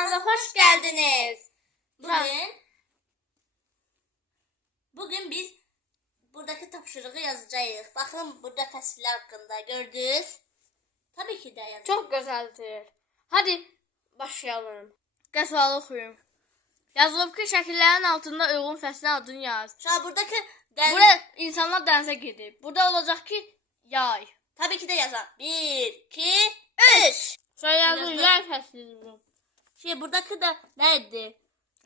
kanalına hoş geldiniz. Bugün biz buradaki tapşırığı yazacağız. Bakın burada fəsillər hakkında gördünüz. Tabii ki de yazacağız. Çok güzeldir. Hadi başlayalım. Qəsvalı oxuyun. Yazılıb ki, şəkillərin altında uyğun fəslin adını yaz. Şu an buradaki deniz... Burada insanlar dənizə gedib. Burada olacaq ki, yay. Tabii ki de yazalım. 1, 2, 3. Sonra yazılır yay fəslidir. Buradaki de neydi?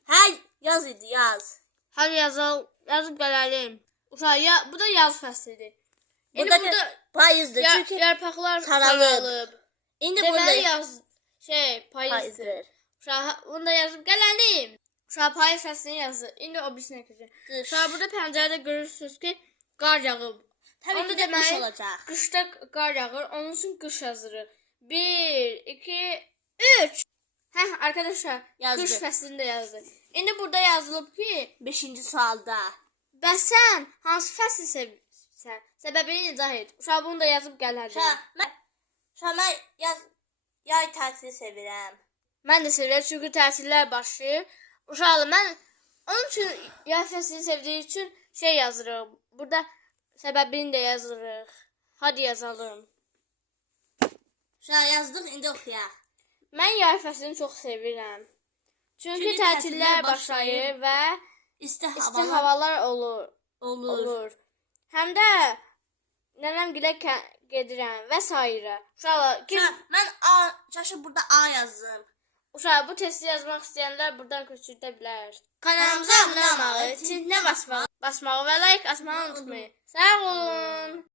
Her yaz idi yaz. Hadi yazıb gələlim. Uşaq, bu da yaz fəslidir. Buradaki payızdır çünkü yarpaqlar saralıb. İndi burada yaz payızdır. Uşaq, bunu da yazıb gələlim. Uşaq, payız fəslini yazır. İndi o birisiniəkəcək. Uşaq, burada pəncərədə görürsünüz ki, qar yağıb. Tabii ki de qış olacaq. Qışda qar yağır, onun için qış yazırıq. 1, 2, 3. Arkadaşlar, yazdı. Qış fəslini də yazdı. İndi burada yazılıb ki, 5. sualda. Bəs sən hansı fəsli sevirsən? Səbəbini izah et. Uşaq, bunu da yazıb gələlim. Mən yay tətili sevirəm. Mən də sevirəm, çünki tətillər başlayır. Uşaq, mən onun üçün yay fəslini sevdiyi üçün yazırıq. Burada səbəbini də yazırıq. Hadi yazalım. Yazdık, indi oxuyaq. Mən yay fəslini çox sevirəm. Çünki tətillər başlayır və isti havalar olur. Həm də nənəmgilə gedirəm və s. Uşaqlar, mən çaşı burada A yazdım. Uşaq, bu testi yazmaq istəyənlər buradan köçürdə bilər. Kanalımıza abunə olmağı, çitinə basmağı və like atmağı unutmayın. Sağ olun.